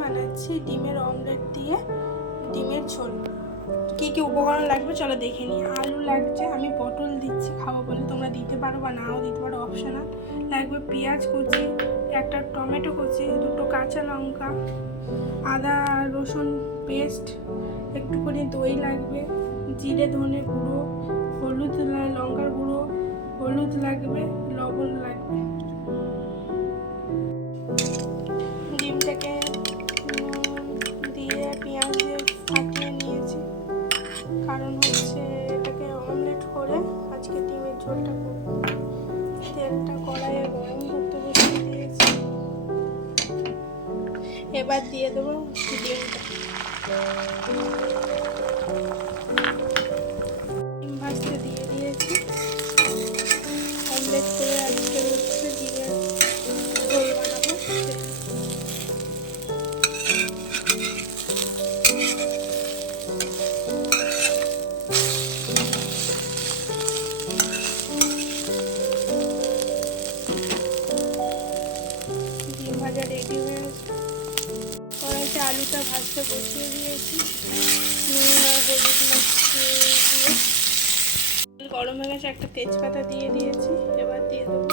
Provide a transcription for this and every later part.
বানাচ্ছি ডিমের অমলেট দিয়ে ডিমের ঝোল। কী কী উপকরণ লাগবে চলো দেখে নিই। আলু লাগছে, আমি পটল দিচ্ছি খাবো বলে, তোমরা দিতে পারো বা নাও দিতে পারো, অপশনাল। লাগবে পেঁয়াজ কুচি, একটা টমেটো কুচি, দুটো কাঁচা লঙ্কা, আদা রসুন পেস্ট, একটু করে দই লাগবে, জিরে ধনে গুঁড়ো, হলুদ লঙ্কার গুঁড়ো, হলুদ লাগবে, লবণ লাগবে। ডিমটাকে দিয়ে পেঁয়াজ দিয়ে ফাটিয়ে নিয়েছি, কারণ হচ্ছে এটাকে অমলেট করে আজকে ডিমের ঝোলটা করব। তেলটা কড়াইয়ে গরম করতে বসিয়ে দিয়েছি, এবার দিয়ে দেবো ডিমটা। ডিম ভাজতে দিয়ে দিয়েছি, অমলেট করে আজকে হচ্ছে ডিমের ঝোল বানাবো। ডিম ভাজা রেডি হয়ে গেছে, কড়াইতে আলুটা ভাজতে বসিয়ে দিয়েছি, নুন আর হলুদ দিয়ে গরম হয়ে গেছে, একটা তেজপাতা দিয়ে দিয়েছি, এবার দিয়ে দেবো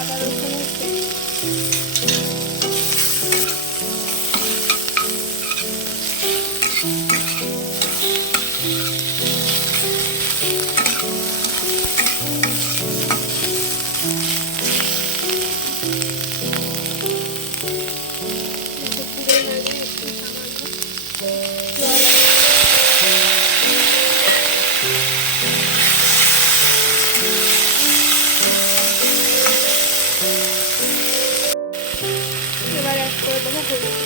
আদা রসুনের এবার অ্যাড করে দেবো হলুদ,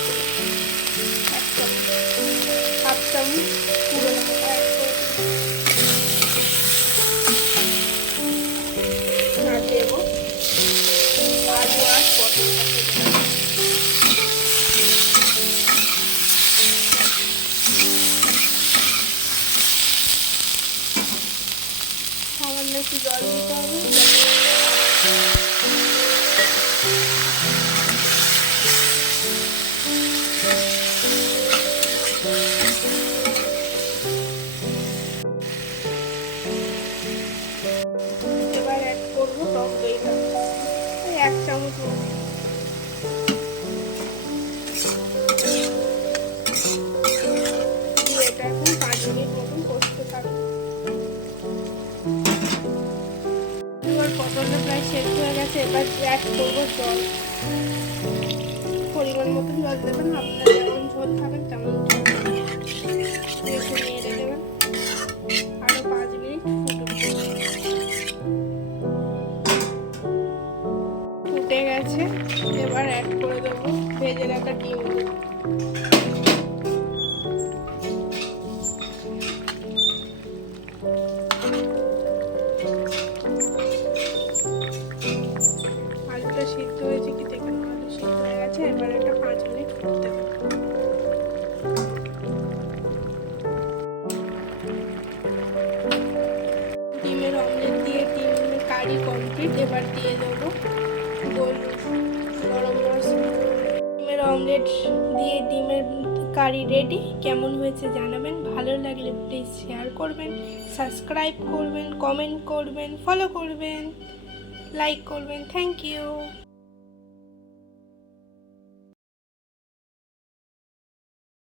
এক চামচ, হাফ চামচ পুরো লঙ্কা অ্যাড করে দেবো, আর দেবো আলু আর পটলটাকে সামান্য একটু জল দিতে হবে। এবার অ্যাড করবো টক দইটা, এক চামচ মতো। এটা এখন 5 মিনিট মতন কষতে থাকবে। এবার পটলটা প্রায় সেদ্ধ হয়ে গেছে, এবার অ্যাড করবো জল, পরিমাণ মতন জল দেবেন, আপনারা যেমন ঝোল খাবেন তেমন জল একটু নেড়ে দেবেন, আরও 5 মিনিট ফুটে গেছে। এবার অ্যাড করে দেবো ভেজে রাখা ডিম। আলুটা সিদ্ধ হয়েছে কি দেখুন, আলু সিদ্ধ হয়ে গেছে, এবার এটা 5 মিনিট ফুটতে দেবো। ডিমের অমলেট দিয়ে ডিমের কারি কমপ্লিট, এবার দিয়ে দেবো গরম মশলা। ডিমের অমলেট দিয়ে ডিমের কারি রেডি। কেমন হয়েছে জানাবেন, ভালো লাগলে প্লিজ শেয়ার করবেন, সাবস্ক্রাইব করবেন, কমেন্ট করবেন, ফলো করবেন, লাইক করবেন। Thank you.